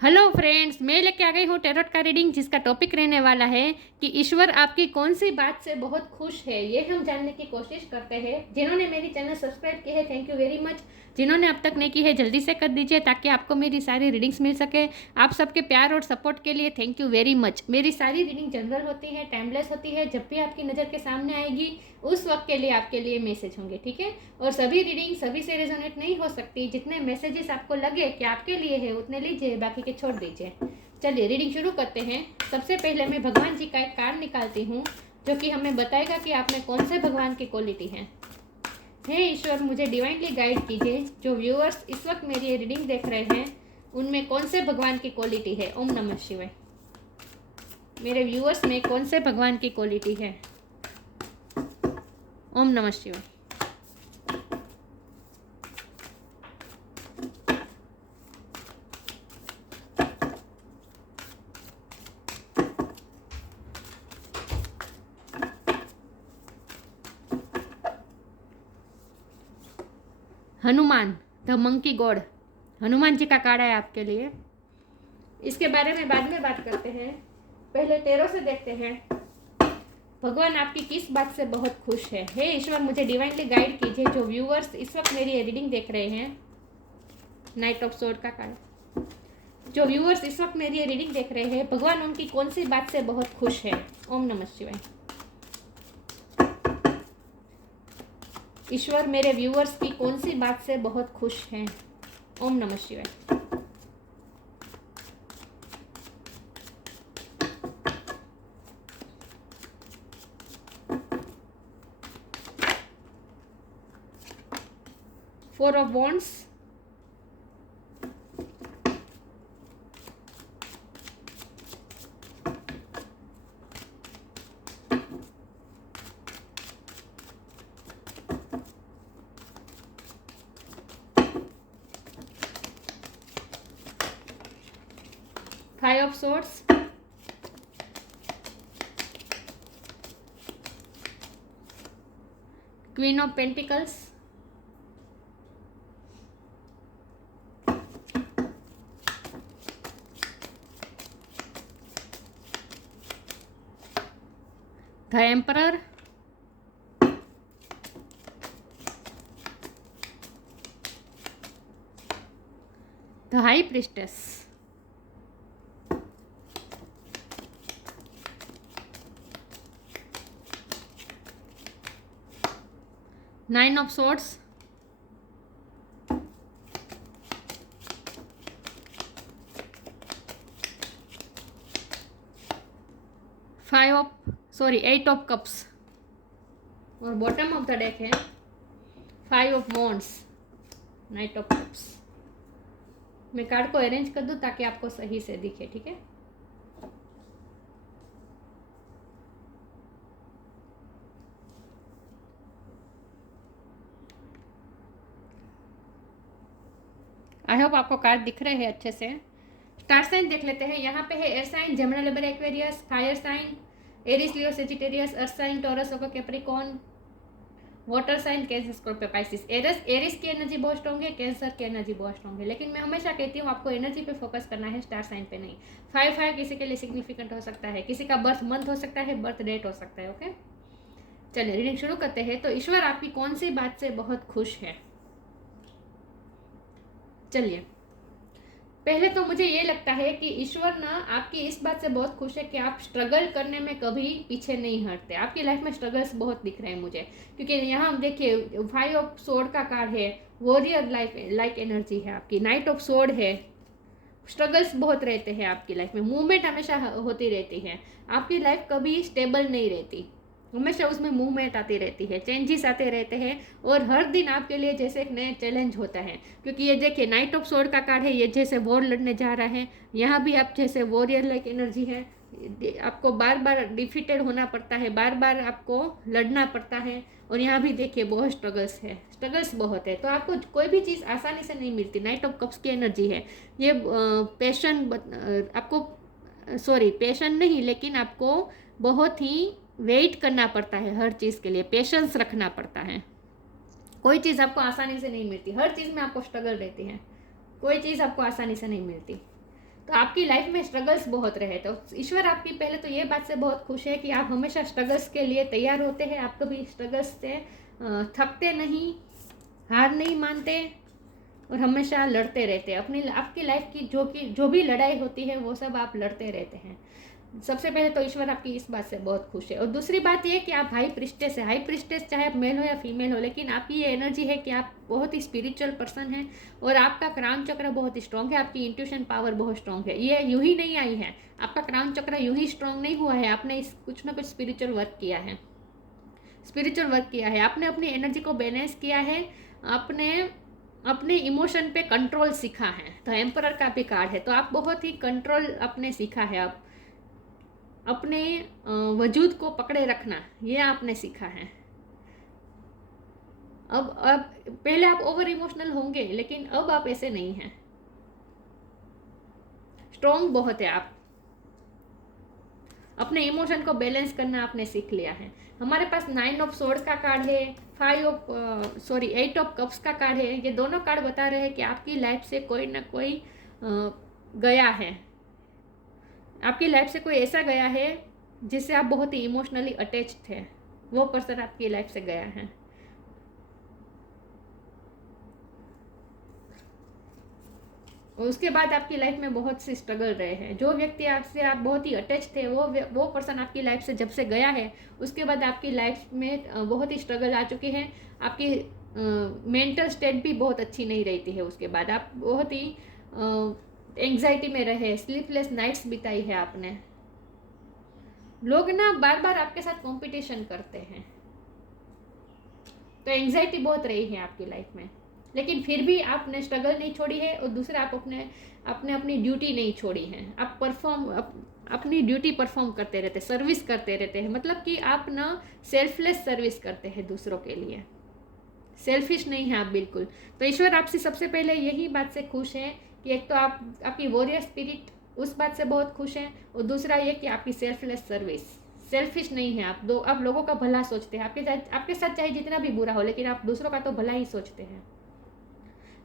Hello friends, मैं लेके आ गई हूँ टेरोट का रीडिंग, जिसका टॉपिक रहने वाला है कि ईश्वर आपकी कौन सी बात से बहुत खुश है। ये हम जानने की कोशिश करते हैं। जिन्होंने मेरी चैनल सब्सक्राइब की है, थैंक यू वेरी मच। जिन्होंने अब तक नहीं की है, जल्दी से कर दीजिए ताकि आपको मेरी सारी रीडिंग्स मिल सके। आप सबके प्यार और सपोर्ट के लिए थैंक यू वेरी मच। मेरी सारी रीडिंग जनरल होती है, टाइमलेस होती है। जब भी आपकी नज़र के सामने आएगी उस वक्त के लिए आपके लिए मैसेज होंगे, ठीक है। और सभी रीडिंग सभी से रेजोनेट नहीं हो सकती। जितने मैसेजेस आपको लगे कि आपके लिए है उतने लीजिए, बाकी के छोड़ दीजिए। चलिए रीडिंग शुरू करते हैं। सबसे पहले मैं भगवान जी का एक कार्ड निकालती हूँ जो कि हमें बताएगा कि आप में कौन से भगवान की क्वालिटी है। हे ईश्वर, मुझे डिवाइनली गाइड कीजिए। जो व्यूअर्स इस वक्त मेरी ये रीडिंग देख रहे हैं उनमें कौन से भगवान की क्वालिटी है। ओम नमः शिवाय। मेरे व्यूअर्स में कौन से भगवान की क्वालिटी है। ओम नमः शिवाय। Hanuman, the monkey god, Hanuman ji का कार्ड है आपके लिए। इसके बारे में बाद में बात करते हैं, पहले टेरो से देखते हैं भगवान आपकी किस बात से बहुत खुश है। हे ईश्वर, मुझे डिवाइनली गाइड कीजिए। जो व्यूअर्स इस वक्त मेरी ये रीडिंग देख रहे हैं, नाइट ऑफ सोर्ड का कार्ड। जो व्यूअर्स इस वक्त मेरी ये रीडिंग देख रहे हैं, भगवान उनकी कौन सी बात से बहुत खुश है। ओम नमः शिवाय। ईश्वर, मेरे व्यूअर्स की कौन सी बात से बहुत खुश हैं। ओम नमः शिवाय। 4 of Wands, 5 of Swords, Queen of Pentacles, the Emperor, the High Priestess, Nine of Swords, Eight of Cups, और बॉटम ऑफ द डेक है 5 of Wands, night of cups. मैं कार्ड को अरेंज कर दूं ताकि आपको सही से दिखे, ठीक है। आई होप आपको कार्ड दिख रहे हैं अच्छे से। स्टार साइन देख लेते हैं। यहाँ पे है air sign, Gemini, Libra, Aquarius, fire sign, Aries, Leo, Sagittarius, earth sign, Taurus, Capricorn, water sign, Cancer, Scorpio, Pisces. Aries की एनर्जी बहुत स्ट्रॉन्ग है, कैंसर की एनर्जी बहुत स्ट्रॉन्ग है, लेकिन मैं हमेशा कहती हूँ आपको एनर्जी पे फोकस करना है, स्टार साइन पे नहीं। 5 किसी के लिए सिग्निफिकेंट हो सकता है, किसी का बर्थ मंथ हो सकता है, बर्थ डेट हो सकता है। ओके, चलिए रीडिंग शुरू करते हैं। तो ईश्वर आपकी कौन सी बात से बहुत खुश है। चलिए, पहले तो मुझे ये लगता है कि ईश्वर ना आपकी इस बात से बहुत खुश है कि आप स्ट्रगल करने में कभी पीछे नहीं हटते। आपकी लाइफ में स्ट्रगल्स बहुत दिख रहे हैं मुझे, क्योंकि यहाँ हम देखिए 5 ऑफ सोर्ड का कार्ड है, वॉरियर लाइक एनर्जी है आपकी। नाइट ऑफ सोर्ड है, स्ट्रगल्स बहुत रहते हैं आपकी लाइफ में, मूवमेंट हमेशा होती रहती है। आपकी लाइफ कभी स्टेबल नहीं रहती, हमेशा उसमें मूवमेंट आती रहती है, चेंजेस आते रहते हैं, और हर दिन आपके लिए जैसे एक नया चैलेंज होता है। क्योंकि ये देखिए नाइट ऑफ सोर्ड का कार्ड है, ये जैसे वॉर लड़ने जा रहा है। यहाँ भी आप जैसे वॉरियर लाइक एनर्जी है, आपको बार बार डिफीटेड होना पड़ता है, बार बार आपको लड़ना पड़ता है। और यहाँ भी देखिए बहुत स्ट्रगल्स है, स्ट्रगल्स बहुत है, तो आपको कोई भी चीज़ आसानी से नहीं मिलती। नाइट ऑफ कप्स की एनर्जी है, ये पैशन आपको, पैशन नहीं, लेकिन आपको बहुत ही वेट करना पड़ता है हर चीज़ के लिए, पेशेंस रखना पड़ता है। कोई चीज़ आपको आसानी से नहीं मिलती, हर चीज़ में आपको स्ट्रगल रहती है, कोई चीज़ आपको आसानी से नहीं मिलती। तो आपकी लाइफ में स्ट्रगल्स बहुत रहे, तो ईश्वर आपकी पहले तो ये बात से बहुत खुश है कि आप हमेशा स्ट्रगल्स के लिए तैयार होते हैं, आप कभी स्ट्रगल्स से थकते नहीं, हार नहीं मानते और हमेशा लड़ते रहते हैं। अपनी आपकी लाइफ की जो भी लड़ाई होती है वो सब आप लड़ते रहते हैं। सबसे पहले तो ईश्वर आपकी इस बात से बहुत खुश है। और दूसरी बात ये कि आप हाई प्रिस्टेस है। हाई प्रिस्टेस चाहे आप मेल हो या फीमेल हो, लेकिन आपकी ये एनर्जी है कि आप बहुत ही स्पिरिचुअल पर्सन है और आपका क्राउन चक्र बहुत ही स्ट्रॉन्ग है, आपकी इंट्यूशन पावर बहुत स्ट्रॉन्ग है। ये यूं ही नहीं आई है, आपका क्राउन चक्र यूं ही स्ट्रॉन्ग नहीं हुआ है, आपने कुछ ना कुछ स्पिरिचुअल वर्क किया है, आपने अपनी एनर्जी को बैलेंस किया है, आपने अपने इमोशन पे कंट्रोल सीखा है। तो एम्परर का भी कार्ड है, तो आप बहुत ही कंट्रोल अपने सीखा है, आप अपने वजूद को पकड़े रखना ये आपने सीखा है। अब पहले आप ओवर इमोशनल होंगे, लेकिन अब आप ऐसे नहीं हैं, स्ट्रॉन्ग बहुत है आप, अपने इमोशन को बैलेंस करना आपने सीख लिया है। हमारे पास 9 ऑफ सोर्ड का कार्ड है, 8 ऑफ कप्स का कार्ड है। ये दोनों कार्ड बता रहे हैं कि आपकी लाइफ से कोई ना कोई गया है, आपकी लाइफ से कोई ऐसा गया है जिससे आप बहुत ही इमोशनली अटैच्ड थे, वो पर्सन आपकी लाइफ से गया है। और उसके बाद आपकी लाइफ में बहुत से स्ट्रगल रहे हैं। जो व्यक्ति आपसे आप बहुत ही अटैच थे, वो पर्सन आपकी लाइफ से जब से गया है, उसके बाद आपकी लाइफ में बहुत ही स्ट्रगल आ चुकी है। आपकी मेंटल स्टेट भी बहुत अच्छी नहीं रहती है। उसके बाद आप बहुत ही एंग्जाइटी में रहे, स्लीपलेस नाइट्स बिताई है आपने। लोग ना बार बार आपके साथ कंपटीशन करते हैं, तो एंग्जाइटी बहुत रही है आपकी लाइफ में, लेकिन फिर भी आपने स्ट्रगल नहीं छोड़ी है। और दूसरा, आप अपनी ड्यूटी नहीं छोड़ी है। आप अपनी ड्यूटी परफॉर्म करते रहते, सर्विस करते रहते हैं। मतलब कि आप ना सेल्फलेस सर्विस करते हैं दूसरों के लिए, सेल्फिश नहीं है आप बिल्कुल। तो ईश्वर आपसे सबसे पहले यही बात से खुश है कि एक तो आपकी वॉरियर स्पिरिट, उस बात से बहुत खुश हैं, और दूसरा ये कि आपकी सेल्फलेस सर्विस, सेल्फिश नहीं है आप लोगों का भला सोचते हैं। आपके साथ चाहे जितना भी बुरा हो, लेकिन आप दूसरों का तो भला ही सोचते हैं।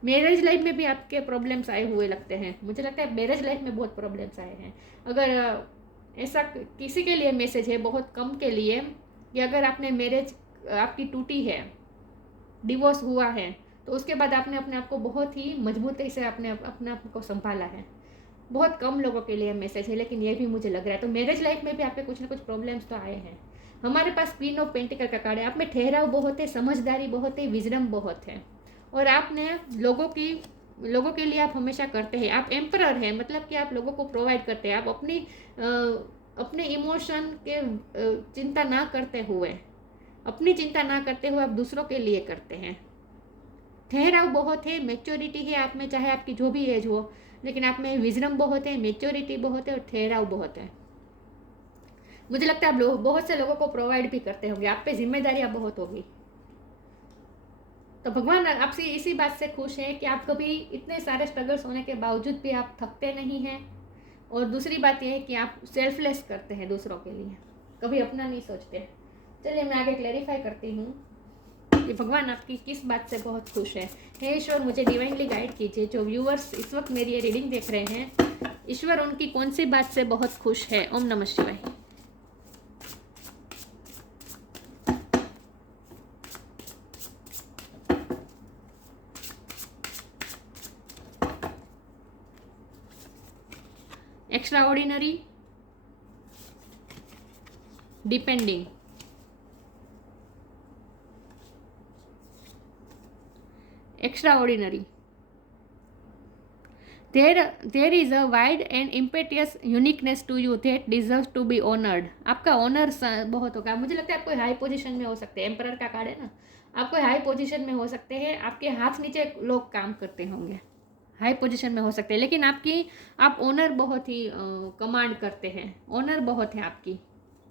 मैरिज लाइफ में भी आपके प्रॉब्लम्स आए हुए लगते हैं, मुझे लगता है मैरिज लाइफ में बहुत प्रॉब्लम्स आए हैं। अगर ऐसा किसी के लिए मैसेज है, बहुत कम के लिए, कि अगर आपने मैरिज आपकी टूटी है, डिवोर्स हुआ है, तो उसके बाद आपने अपने आप को बहुत ही मजबूती से अपने आप को संभाला है। बहुत कम लोगों के लिए मैसेज है, लेकिन ये भी मुझे लग रहा है। तो मैरिज लाइफ में भी आपके कुछ ना कुछ प्रॉब्लम्स तो आए हैं। हमारे पास क्वीन ऑफ पेंटिकल का कार्ड है, आप में ठहराव बहुत है, समझदारी बहुत है, विजडम बहुत है, और आपने लोगों के लिए आप हमेशा करते हैं। आप एम्परर हैं, मतलब कि आप लोगों को प्रोवाइड करते हैं। आप अपने इमोशन के चिंता ना करते हुए, अपनी चिंता ना करते हुए आप दूसरों के लिए करते हैं। ठहराव बहुत है, मैच्योरिटी है आप में, चाहे आपकी जो भी एज हो, लेकिन आप में विजडम बहुत है, मैच्योरिटी बहुत है और ठहराव बहुत है। मुझे लगता है आप बहुत से लोगों को प्रोवाइड भी करते होंगे, आप पे जिम्मेदारियां बहुत होगी। तो भगवान आपसे इसी बात से खुश है कि आप कभी इतने सारे स्ट्रगल्स होने के बावजूद भी आप थकते नहीं हैं। और दूसरी बात यह है कि आप सेल्फलेस करते हैं दूसरों के लिए, कभी अपना नहीं सोचते। चलिए मैं आगे क्लैरिफाई करती हूँ कि भगवान आपकी किस बात से बहुत खुश है। हे ईश्वर, मुझे डिवाइनली गाइड कीजिए। जो व्यूअर्स इस वक्त मेरी ये रीडिंग देख रहे हैं, ईश्वर उनकी कौन सी बात से बहुत खुश है। ओम नमः शिवाय। Extraordinary, depending, extraordinary. There is a wide and impetuous uniqueness to you that deserves to be honored. आपका ऑनर बहुत होगा। मुझे लगता है आप कोई हाई पोजीशन में हो सकते हैं, एम्परर का कार्ड है ना, आप कोई हाई पोजीशन में हो सकते हैं, आपके हाथ नीचे लोग काम करते होंगे, हाई पोजीशन में हो सकते हैं, लेकिन आप ऑनर बहुत ही कमांड करते हैं, ऑनर बहुत है आपकी,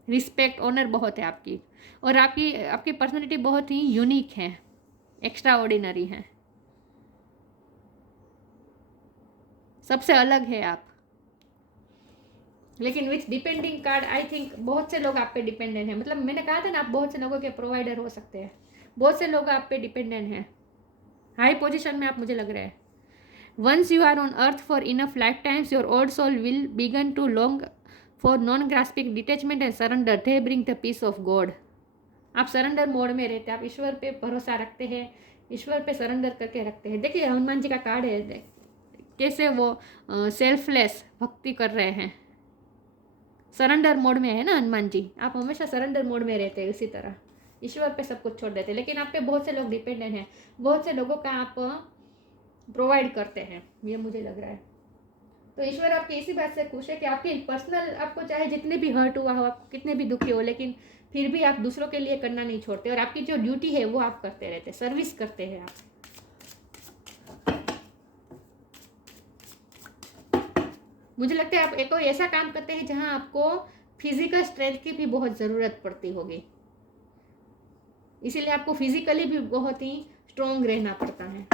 रिस्पेक्ट ऑनर बहुत है आपकी, और आपकी पर्सनैलिटी बहुत ही यूनिक है, एक्स्ट्रा ऑर्डिनरी है, सबसे अलग है आप। लेकिन विच डिपेंडिंग कार्ड, आई थिंक बहुत से लोग आप पे डिपेंडेंट हैं। मतलब मैंने कहा था ना, आप बहुत से लोगों के प्रोवाइडर हो सकते हैं, बहुत से लोग आप पे डिपेंडेंट हैं, हाई पोजीशन में आप मुझे लग रहे हैं। Once you are on earth for enough lifetimes, your old soul will begin to long for non-grasping detachment and surrender. They bring the peace of God. आप सरेंडर मोड में रहते हैं, आप ईश्वर पे भरोसा रखते हैं, ईश्वर पे सरेंडर करके रखते हैं। देखिए हनुमान जी का कार्ड है, कैसे वो सेल्फलेस भक्ति कर रहे हैं, सरेंडर मोड में है ना हनुमान जी। आप हमेशा सरेंडर मोड में रहते हैं, इसी तरह ईश्वर पे सब कुछ छोड़ देते हैं। लेकिन आप पे बहुत से लोग डिपेंडेंट हैं, बहुत से लोगों का आप प्रोवाइड करते हैं, ये मुझे लग रहा है। तो ईश्वर आपकी इसी बात से खुश है कि आपकी पर्सनल, आपको चाहे जितने भी हर्ट हुआ हो, आप कितने भी दुखी हो, लेकिन फिर भी आप दूसरों के लिए करना नहीं छोड़ते, और आपकी जो ड्यूटी है वो आप करते रहते हैं, सर्विस करते हैं आप। मुझे लगता है आप एक कोई ऐसा काम करते हैं जहां आपको फिजिकल स्ट्रेंथ की भी बहुत ज़रूरत पड़ती होगी, इसीलिए आपको फिजिकली भी बहुत ही स्ट्रॉन्ग रहना पड़ता है।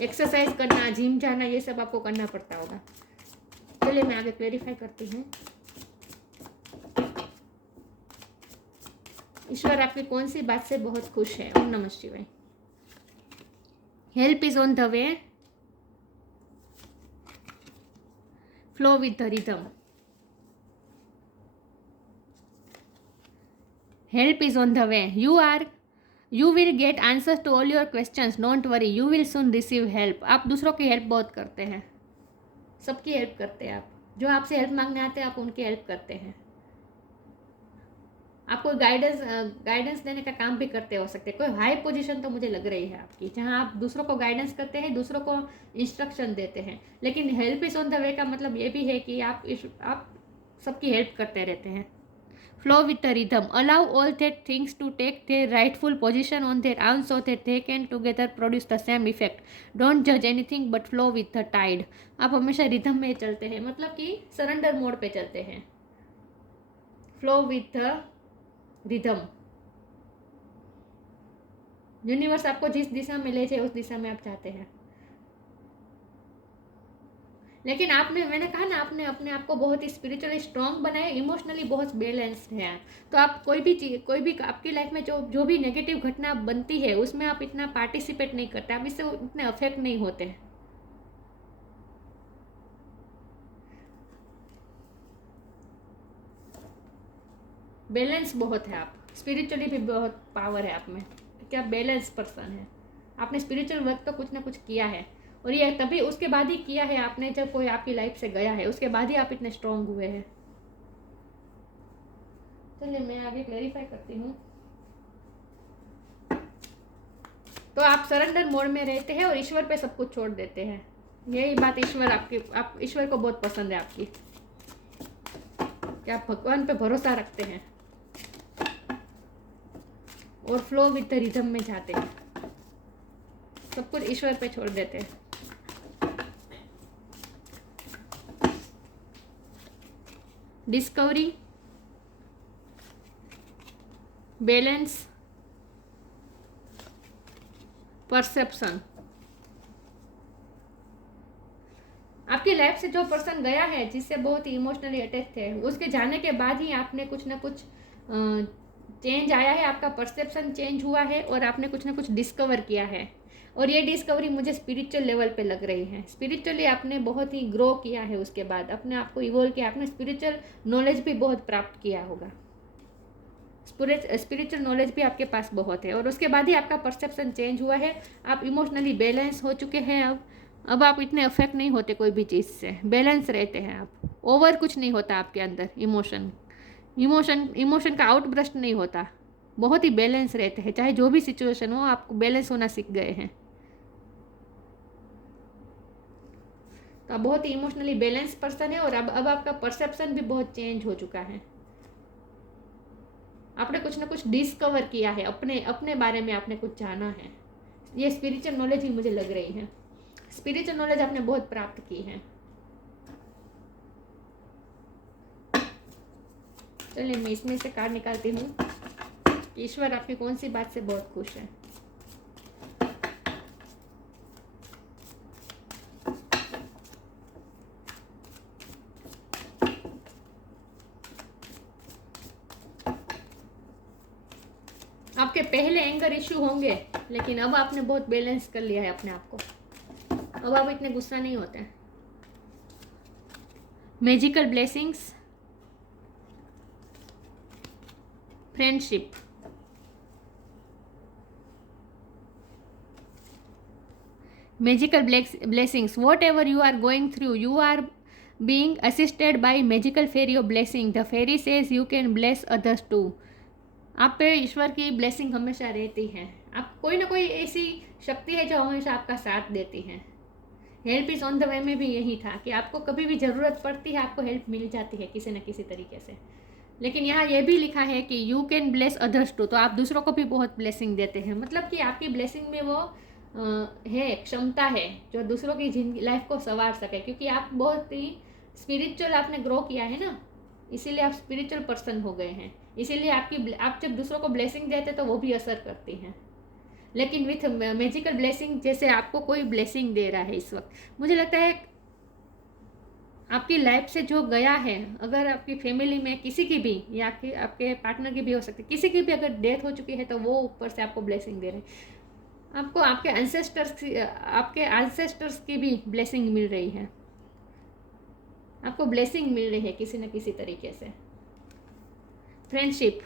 एक्सरसाइज करना, जिम जाना, ये सब आपको करना पड़ता होगा। चलिए मैं आगे क्लेरिफाई करती हूँ। ईश्वर आपकी कौन सी बात से बहुत खुश है? ओम नमः शिवाय। Help is on the way, flow with the rhythm. Help is on the way, you will get answers to all your questions, don't worry, you will soon receive help. आप दूसरों की हेल्प बहुत करते हैं, सबकी हेल्प करते हैं आप, जो आपसे हेल्प मांगने आते हैं आप उनकी हेल्प करते हैं। आपको गाइडेंस देने का काम भी करते हो सकते हैं। कोई हाई पोजीशन तो मुझे लग रही है आपकी, जहां आप दूसरों को गाइडेंस करते हैं, दूसरों को इंस्ट्रक्शन देते हैं। लेकिन हेल्प इज ऑन द वे का मतलब ये भी है कि आप सबकी हेल्प करते रहते हैं। Flow with the rhythm. Allow all that things to take their rightful position on their own so that they can together produce the same effect. Don't judge anything but flow with the tide. आप हमेशा rhythm में चलते हैं, मतलब कि surrender mode पे चलते हैं। Flow with the rhythm. Universe आपको जिस दिशा में ले जाए उस दिशा में आप जाते हैं। लेकिन मैंने कहा ना, आपने अपने आप को बहुत ही स्पिरिचुअली स्ट्रांग बनाया, इमोशनली बहुत बैलेंस्ड है। तो आप कोई भी आपकी लाइफ में जो भी नेगेटिव घटना बनती है उसमें आप इतना पार्टिसिपेट नहीं करते, आप इससे इतने अफेक्ट नहीं होते हैं। बैलेंस बहुत है, आप स्पिरिचुअली भी बहुत पावर है आप में, क्योंकि आप बैलेंस पर्सन है। आपने स्पिरिचुअल वर्क तो कुछ ना कुछ किया है, और ये तभी उसके बाद ही किया है आपने, जब कोई आपकी लाइफ से गया है उसके बाद ही आप इतने स्ट्रांग हुए हैं। चलिए मैं आगे क्लैरिफाई करती हूँ। तो आप सरेंडर मोड में रहते हैं और ईश्वर पे सब कुछ छोड़ देते हैं। यही बात आप ईश्वर को बहुत पसंद है आपकी, कि आप भगवान पे भरोसा रखते हैं और फ्लो विद द रिदम में जाते हैं, सब कुछ ईश्वर पे छोड़ देते हैं। Discovery, balance, perception. आपकी लाइफ से जो पर्सन गया है, जिससे बहुत ही इमोशनली अटैच थे, उसके जाने के बाद ही आपने कुछ ना कुछ चेंज आया है, आपका परसेप्शन चेंज हुआ है और आपने कुछ ना कुछ डिस्कवर किया है। और ये डिस्कवरी मुझे स्पिरिचुअल लेवल पे लग रही है। स्पिरिचुअली आपने बहुत ही ग्रो किया है, उसके बाद अपने आप को इवोल्व किया, आपने स्पिरिचुअल नॉलेज भी बहुत प्राप्त किया होगा, स्पिरिचुअल नॉलेज भी आपके पास बहुत है, और उसके बाद ही आपका परसेप्शन चेंज हुआ है। आप इमोशनली बैलेंस हो चुके हैं। अब आप इतने अफेक्ट नहीं होते कोई भी चीज़ से, बैलेंस रहते हैं आप। ओवर कुछ नहीं होता आपके अंदर, इमोशन का आउटब्रस्ट नहीं होता, बहुत ही बैलेंस रहते हैं। चाहे जो भी सिचुएशन हो, आपको बैलेंस होना सीख गए हैं। तो आप बहुत ही इमोशनली बैलेंस पर्सन है, और अब आपका परसेप्शन भी बहुत चेंज हो चुका है। आपने कुछ ना कुछ डिस्कवर किया है, अपने बारे में आपने कुछ जाना है। ये स्पिरिचुअल नॉलेज ही मुझे लग रही है, स्पिरिचुअल नॉलेज आपने बहुत प्राप्त की है। चलिए मैं इसमें से कार्ड निकालती हूँ। ईश्वर आपकी कौन सी बात से बहुत खुश है? आपके आपके पहले एंगर इश्यू होंगे, लेकिन अब आपने बहुत बैलेंस कर लिया है अपने आप को, अब आप इतने गुस्सा नहीं होते हैं। Magical blessings, friendship, magical blessings, whatever you are going through, you are being assisted by magical fairy of blessing. The fairy says you can bless others too. आप पे ईश्वर की ब्लेसिंग हमेशा रहती है। आप कोई ना कोई ऐसी शक्ति है जो हमेशा आपका साथ देती है। हेल्प इज़ ऑन द वे में भी यही था कि आपको कभी भी ज़रूरत पड़ती है, आपको हेल्प मिल जाती है किसी न किसी तरीके से। लेकिन यहाँ ये भी लिखा है कि you can bless others too, तो आप दूसरों को भी बहुत ब्लेसिंग देते हैं। मतलब कि आपकी ब्लेसिंग में वो है, क्षमता है जो दूसरों की जिंदगी लाइफ को संवार सके, क्योंकि आप बहुत ही स्पिरिचुअल आपने ग्रो किया है ना, इसीलिए आप स्पिरिचुअल पर्सन हो गए हैं। इसीलिए आप जब दूसरों को ब्लेसिंग देते तो वो भी असर करती हैं। लेकिन विथ मैजिकल ब्लेसिंग, जैसे आपको कोई ब्लेसिंग दे रहा है इस वक्त, मुझे लगता है आपकी लाइफ से जो गया है, अगर आपकी फैमिली में किसी की भी या आपके पार्टनर की भी हो सकती है, किसी की भी अगर डेथ हो चुकी है तो वो ऊपर से आपको ब्लेसिंग दे रहे हैं। आपको आपके एंसेस्टर्स की भी ब्लेसिंग मिल रही है, आपको ब्लेसिंग मिल रही है किसी न किसी तरीके से। Friendship,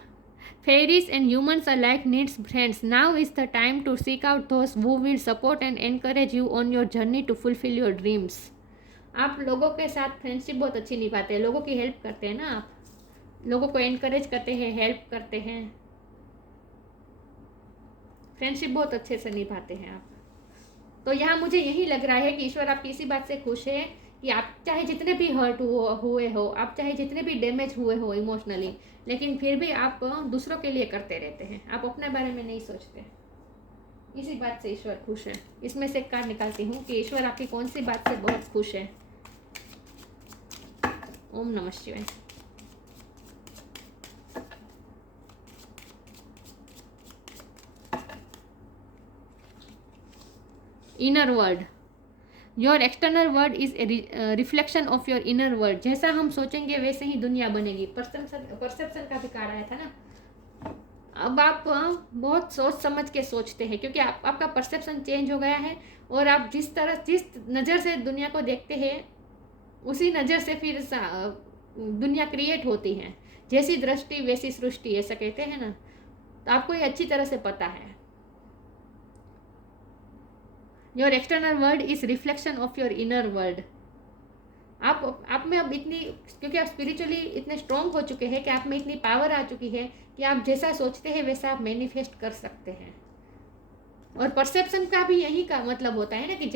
fairies and humans alike needs friends. Now is the time to seek out those who will support and encourage you on your journey to fulfill your dreams. आप लोगों के साथ फ्रेंडशिप बहुत अच्छी निभाते हैं, लोगों की हेल्प करते हैं ना, आप लोगों को एनकरेज करते हैं, हेल्प करते हैं, फ्रेंडशिप बहुत अच्छे से निभाते हैं आप। तो यहाँ मुझे यही लग रहा है कि ईश्वर आपकी इसी बात से खुश है कि आप चाहे जितने भी हर्ट हुए हो, आप चाहे जितने भी डैमेज हुए हो इमोशनली, लेकिन फिर भी आप दूसरों के लिए करते रहते हैं, आप अपने बारे में नहीं सोचते। इसी बात से ईश्वर खुश है। इसमें से एक कार्ड निकालती हूँ कि ईश्वर आपकी कौन सी बात से बहुत खुश है। ओम नमः शिवाय। Inner world, your external world is a reflection of your inner world. जैसा हम सोचेंगे वैसे ही दुनिया बनेगी। परसेप्शन का भी कार्ड आया था ना। अब आप बहुत सोच समझ के सोचते हैं, क्योंकि आपका परसेप्शन चेंज हो गया है, और आप जिस नज़र से दुनिया को देखते हैं उसी नज़र से फिर दुनिया क्रिएट होती है। जैसी दृष्टि वैसी सृष्टि, ऐसा कहते हैं ना, तो आपको ये अच्छी तरह से पता है। Your external world is reflection of your inner world. आप में अब इतनी, क्योंकि आप स्पिरिचुअली इतने स्ट्रॉन्ग हो चुके हैं कि आप में इतनी पावर आ चुकी है कि आप जैसा सोचते हैं वैसा आप मैनिफेस्ट कर सकते हैं। और परसेप्शन का भी यही का मतलब होता है ना कि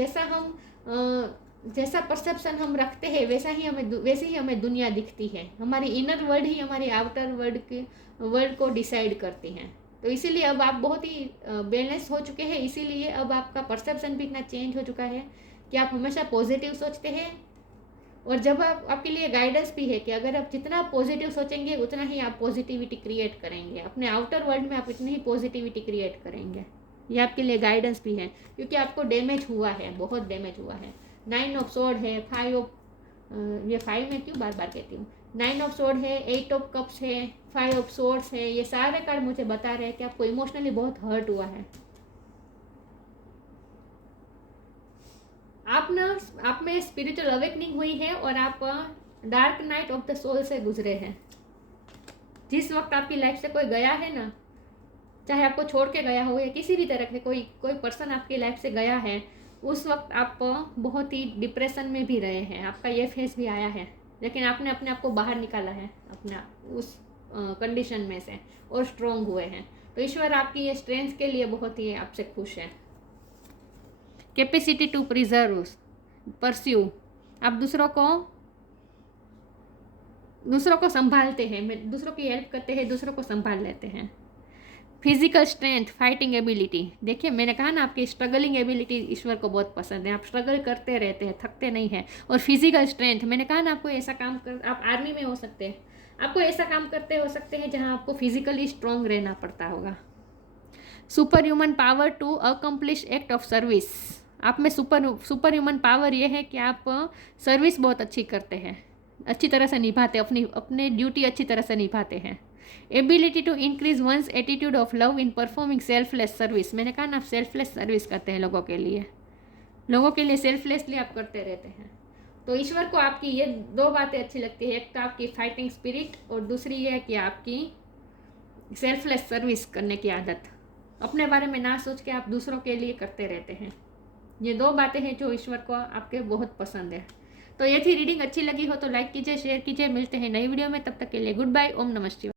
जैसा परसेप्शन हम रखते हैं वैसे ही हमें दुनिया दिखती है। हमारी इनर वर्ल्ड ही हमारी आउटर वर्ल्ड को डिसाइड करती हैं। तो इसीलिए अब आप बहुत ही बैलेंस हो चुके हैं। इसीलिए अब आपका परसेप्शन भी इतना चेंज हो चुका है कि आप हमेशा पॉजिटिव सोचते हैं। और जब आपके लिए गाइडेंस भी है कि अगर आप जितना पॉजिटिव सोचेंगे उतना ही आप पॉजिटिविटी क्रिएट करेंगे। अपने आउटर वर्ल्ड में आप इतनी ही पॉजिटिविटी क्रिएट करेंगे। ये आपके लिए गाइडेंस भी है, क्योंकि आपको डैमेज हुआ है, बहुत डैमेज हुआ है। 9 ऑफ सोर्ड है, 5 ऑफ, ये 5 में क्यों बार बार कहती हूँ, 9 ऑफ सोर्ड है, 8 ऑफ कप्स है, 5 ऑफ सोर्ड्स है। ये सारे कार्ड मुझे बता रहे हैं कि आपको इमोशनली बहुत हर्ट हुआ है। आप में स्पिरिचुअल अवेकनिंग हुई है और आप dark night of the soul से गुजरे हैं। जिस वक्त आपकी लाइफ से कोई गया है ना, चाहे आपको छोड़ के गया हो या किसी भी तरह के कोई पर्सन आपकी लाइफ से गया है, उस वक्त आप बहुत ही डिप्रेशन में भी रहे हैं। आपका ये फेस भी आया है, लेकिन आपने अपने आप को बाहर निकाला है अपना उस कंडीशन में से और स्ट्रॉन्ग हुए हैं। तो ईश्वर आपकी ये स्ट्रेंथ के लिए बहुत ही आपसे खुश है। कैपेसिटी टू प्रिजर्व, परस्यू, आप दूसरों को संभालते हैं, दूसरों की हेल्प करते हैं, दूसरों को संभाल लेते हैं। Physical strength, fighting ability. देखिए मैंने कहा ना, आपकी स्ट्रगलिंग एबिलिटी ईश्वर को बहुत पसंद है। आप स्ट्रगल करते रहते हैं, थकते नहीं हैं। और फिजिकल स्ट्रेंथ, मैंने कहा ना, आपको ऐसा काम आप आर्मी में हो सकते हैं, आपको ऐसा काम करते हो सकते हैं जहां आपको फिजिकली स्ट्रॉन्ग रहना पड़ता होगा। Super human power to accomplish act of service. आप में सुपर ह्यूमन पावर ये है कि आप सर्विस बहुत अच्छी करते हैं, अच्छी तरह से निभाते, अपनी ड्यूटी अच्छी तरह से निभाते हैं। Ability to increase one's attitude of love in performing selfless service. मैंने कहा ना, आप सेल्फलेस सर्विस करते हैं लोगों के लिए सेल्फलेसली आप करते रहते हैं। तो ईश्वर को आपकी ये दो बातें अच्छी लगती है, एक तो आपकी फाइटिंग स्पिरिट और दूसरी ये है कि आपकी सेल्फलेस सर्विस करने की आदत। अपने बारे में ना सोच के आप दूसरों के लिए करते रहते हैं। ये दो बातें हैं जो ईश्वर को आपके बहुत पसंद है। तो ये थी रीडिंग। अच्छी लगी हो तो लाइक कीजिए, शेयर कीजिए। मिलते हैं नई वीडियो में, तब तक के लिए गुड बाय। ओम नमः शिवाय।